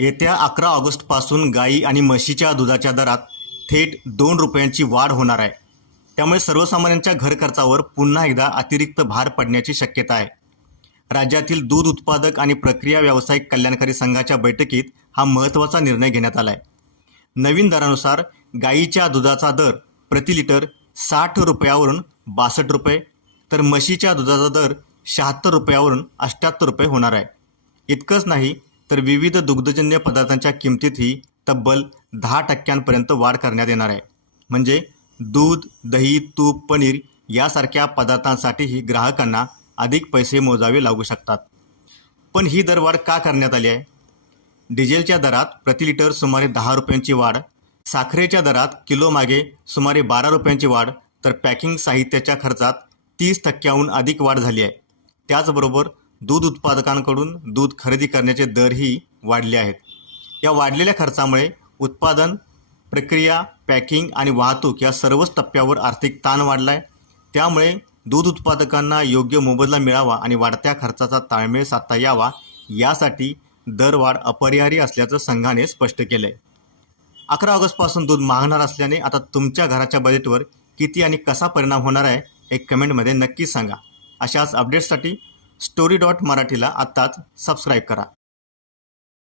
येत्या 11 ऑगस्टपासून गाई आणि म्हशीच्या दुधाच्या दरात थेट 2 रुपयांची वाढ होणार आहे. त्यामुळे सर्वसामान्यांच्या घर खर्चावर पुन्हा एकदा अतिरिक्त भार पडण्याची शक्यता आहे. राज्यातील दूध उत्पादक आणि प्रक्रिया व्यावसायिक कल्याणकारी संघाच्या बैठकीत हा महत्त्वाचा निर्णय घेण्यात आला आहे. नवीन दरानुसार गाईच्या दुधाचा दर प्रति लिटर 60 रुपयावरून 62 रुपये, तर म्हशीच्या दुधाचा दर 76 रुपयावरून 78 रुपये होणार आहे. इतकंच नाही तर विविध दुग्धजन्य पदार्थांच्या किमतीतही तब्बल 10% वाढ करण्यात येणार आहे. म्हणजे दूध, दही, तूप, पनीर यासारख्या पदार्थांसाठीही ग्राहकांना अधिक पैसे मोजावे लागू शकतात. पण ही दरवाढ का करण्यात आली आहे? डिझेलच्या दरात प्रति लिटर सुमारे 10 रुपयांची वाढ, साखरेच्या दरात किलोमागे सुमारे 12 रुपयांची वाढ, तर पॅकिंग साहित्याच्या खर्चात 30% अधिक वाढ झाली आहे. त्याचबरोबर दूध उत्पादकांकडून दूध खरेदी करण्याचे दरही वाढले आहेत. या वाढलेल्या खर्चामुळे उत्पादन, प्रक्रिया, पॅकिंग आणि वाहतूक या सर्वच टप्प्यावर आर्थिक ताण वाढला आहे. त्यामुळे दूध उत्पादकांना योग्य मोबदला मिळावा आणि वाढत्या खर्चाचा ताळमेळ साधता यावा यासाठी दरवाढ अपरिहार्य असल्याचं संघाने स्पष्ट केलं आहे. 11 ऑगस्टपासून दूध महागणार असल्याने आता तुमच्या घराच्या बजेटवर किती आणि कसा परिणाम होणार आहे हे कमेंटमध्ये नक्कीच सांगा. अशाच अपडेट्ससाठी story.marathi ला आत्ताच सबस्क्राईब करा.